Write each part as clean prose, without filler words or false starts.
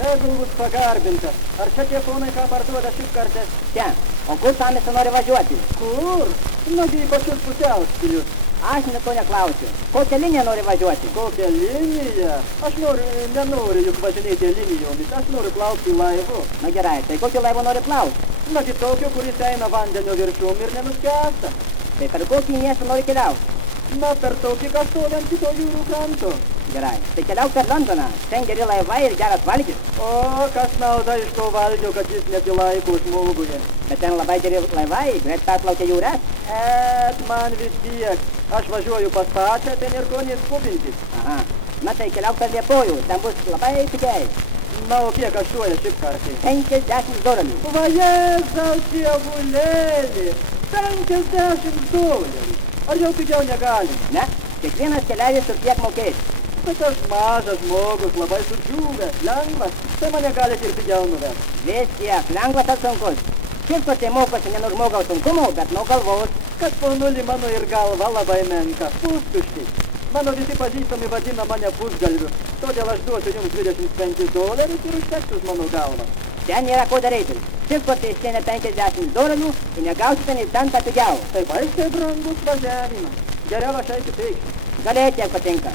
Tegul bus pagarbinta. Ar čia tie ponai ką parduoda šipkartės? Čia. O kur Tamisas nori važiuoti? Kur? Nagi į pačius pusiauspilius. Aš to neklausiu. Kokią liniją nori važiuoti? Kokią liniją? Aš nenoriu juk važinėti linijomis, aš noriu plaukti laivu. Na gerai, tai kokį laivą nori plauti? Nagi tokio, kuris eina vandenio viršum ir nenuskęsta. Tai per kokį miestą nori keliauti? Na, per tokį, kas stovi ant kito jūrų kranto. Gerai, tai keliauk per Londoną. Ten geri laivai ir geras valgis. O, kas nauda iš to valgio, kad jis nepilaiko žmoguje? Bet ten labai geri laivai, greit perplaukia jūras. Man vis tiek. Aš važiuoju pas pačią, ten ir ko neskubintis. Aha, na tai keliauk per Liepojų, ten bus labai pigiai. Na, o kiek kaštuoja šipkartė? $50. Va, Jėzaus dievulėlį! $50! Ar jau pigiau negalim? Ne, kiekvienas keliavis ir tiek mokės. Bet aš mažas žmogus, labai sudžiūvęs, lengvas, tai mane galit ir pigiau nuvesti. Vis tiek, lengvas ar sunkus. Šipko tai mokosi ne nuo žmogaus sunkumo, bet nuo galvos. Kad ponuli mano ir galva labai menka, pustušti. Mano visi pažįstami vadina mane pusgalviu, todėl aš duosiu jums $25 ir užteks už mano galvą. Ten nėra ko daryti. Šipko tai išsieina $50 ir negausite nei centą pigiau. Tai baisiai brangus važiavimas. Geriau aš eisiu pėkšti. Galėti, jeigu patinka.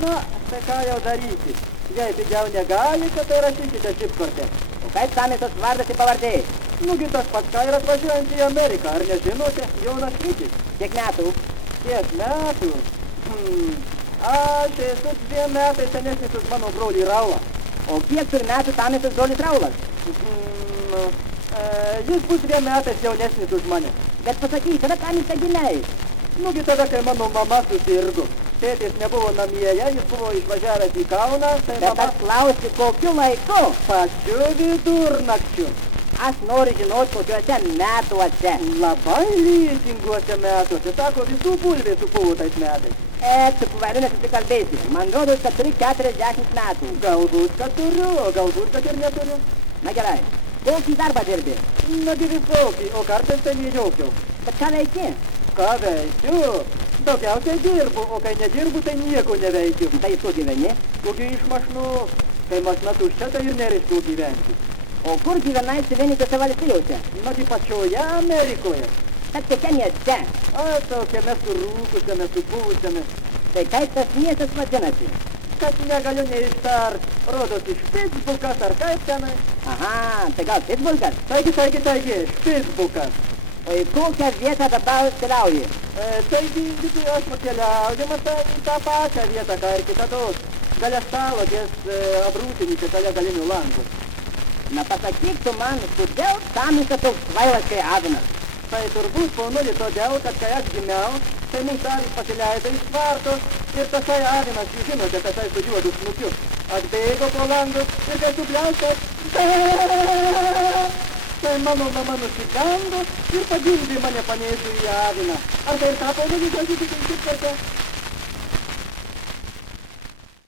Na, tai ką jau daryti? Jei pigiau negalite, tai rašykite šipkortę. O kaip Tamisas vardas ir pavardė? Nugi tas pats ką ir atvažiuojant į Ameriką, ar nežinote? Jonas Rytis. Kiek metų? Kiek metų? Aš esu 2 metais senesnis už mano brolį Raulą. O kiek turi metų Tamisas brolis Raulas? Jis bus 2 metais jaunesnis už mane. Bet pasakyk, kada Tamisą gimei? Nugi tada, kai mano mama susirgo. Tėtis nebuvo namieje, jis buvo išvažiavęs į Kauną, tai Bet mama... aš klausiu, kokiu laiku? Pačiu vidurnakčiu. Aš noriu žinoti, kokiuose metuose. Labai lytinguose metuose. Sako, visų bulvė supuvo tais metais. Tu pavariu nesusikalbėsi. Man rodos, kad turi 40 metų. Galbūt, kad turiu, o galbūt, kad ir neturiu. Na gerai. Kokį darbą dirbi? Nagi visokį, o kartais tai nejaukiau. Bet ką veiki? Ką veikiu? Daugiausiai dirbu, o kai nedirbu, tai nieko neveikiu. Tai tu gyveni? Kokiu iš mašinų. Kai mašina tuščia, tai ir nereiškiu gyventi. O kur gyvenai Suvienytose valstijose? Nagi pačioje Amerikoje. Tad kokia mieste? A, tokiame surūkusiame, supuvusiame. Tai kaip tas miestas vadinasi? Kad negaliu neištart. Rodosi Špicbukas ar kaip tenai. Aha, tai gal Pittsburgas? Taigi, Špicbukas. O į kokią vietą dabar keliauji? Taigi, aš pakeliauju, matai, į tą pačią vietą, ką ir kitados. Galia stalo ties abrūtinyse, šalia galinių langų. Na pasakyk tu man, kodėl Tamisas toks kvailas kai avinas? Tai turbūt, ponuli, todėl, kad kai aš gimiau, tai mums avys pasileido iš tvartos ir tasai avinas, jūs žinote, tasai su juodu snukiu, atbėgo pro langus ir kai subliaustė, tai mano mama nusigando ir pagimdė mane panėsiu į aviną. Ar tai ir tapo, ponuli, gražiai tik šipkartę?